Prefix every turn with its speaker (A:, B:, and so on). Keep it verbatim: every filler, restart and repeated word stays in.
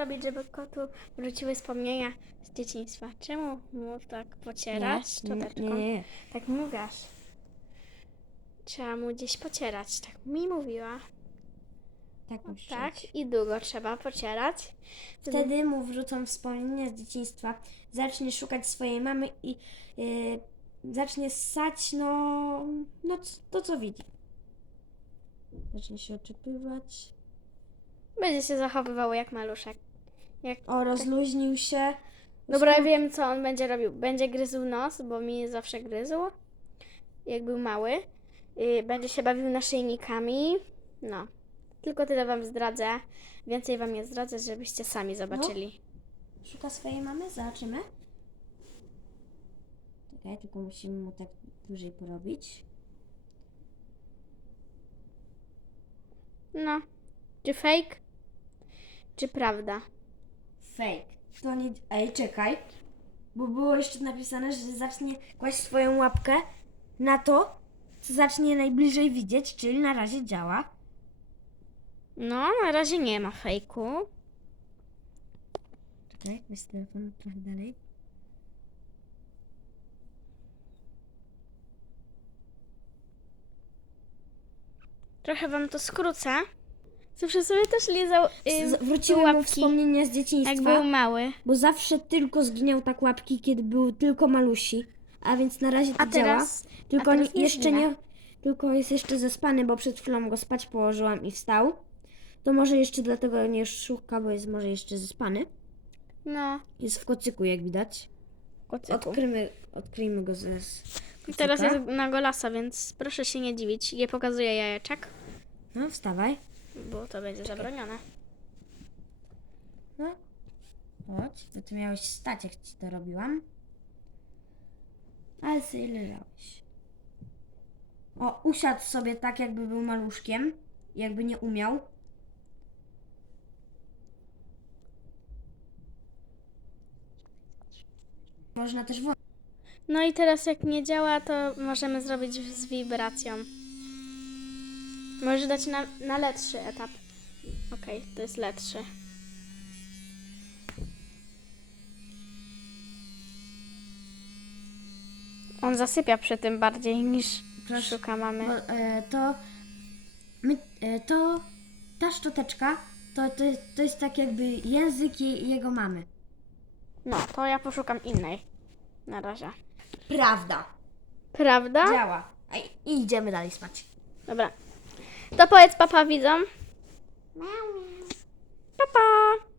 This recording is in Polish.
A: zrobić, żeby kotu wróciły wspomnienia z dzieciństwa? Czemu mu tak pocierać szczoteczką?
B: Nie, nie, nie.
A: Tak mówisz. Trzeba mu gdzieś pocierać, tak mi mówiła.
B: Tak musisz
A: Tak,
B: robić.
A: i długo trzeba pocierać.
B: Wtedy mu wrócą wspomnienia z dzieciństwa. Zacznie szukać swojej mamy i yy, zacznie ssać, no, no c- to co widzi. Zacznie się oczepywać.
A: Będzie się zachowywało jak maluszek. Jak...
B: O, rozluźnił się.
A: Dobra, ja wiem, co on będzie robił. Będzie gryzł nos, bo mi zawsze gryzł, jak był mały. Yy, będzie się bawił naszyjnikami. No. Tylko tyle wam zdradzę. Więcej wam nie zdradzę, żebyście sami zobaczyli.
B: Szuka swojej mamy? Zobaczymy. Czekaj, tylko musimy mu tak dłużej porobić.
A: No. Czy fake? Czy prawda?
B: Fake. To nie... Ej, czekaj. Bo było jeszcze napisane, że zacznie kłaść swoją łapkę na to, co zacznie najbliżej widzieć, czyli na razie działa.
A: No, na razie nie ma fejku.
B: Czekaj, weź telefon trochę dalej.
A: Trochę wam to skrócę. Zawsze sobie też lizał
B: Z-
A: yy,
B: Wróciły mu
A: łapki,
B: wspomnienia z dzieciństwa,
A: jak był mały.
B: bo zawsze tylko zgniał tak łapki, kiedy był tylko malusi. A więc na razie to
A: A teraz,
B: działa. Tylko
A: a teraz
B: nie,
A: nie
B: jeszcze
A: zgina.
B: nie, tylko jest jeszcze zaspany, bo przed chwilą go spać położyłam i wstał. To może jeszcze dlatego nie szuka, bo jest może jeszcze zaspany.
A: No,
B: Jest w kocyku, jak widać.
A: kocyku.
B: Odkryjmy, odkryjmy go ze z
A: I teraz
B: kocyka.
A: jest na golasa, więc proszę się nie dziwić. Nie pokazuję jajeczek,
B: No, wstawaj.
A: bo to będzie zabronione.
B: No. Chodź, bo ty miałeś stać, jak ci to robiłam. Ale sobie leżałeś. O, usiadł sobie tak, jakby był maluszkiem. Jakby nie umiał. Można też włączyć.
A: No i teraz jak nie działa, to możemy zrobić z wibracją. Możesz dać na, na letszy etap. Okej, to jest letszy. On zasypia przy tym bardziej niż
B: Proszę.
A: szuka mamy.
B: Bo, e, to, my, e, to ta szczoteczka to, to, jest- to jest tak jakby język je, jego mamy.
A: No, to ja poszukam innej. Na razie.
B: Prawda.
A: Prawda?
B: Działa. A i i idziemy dalej spać.
A: Dobra. To powiedz papa widzom. Papa.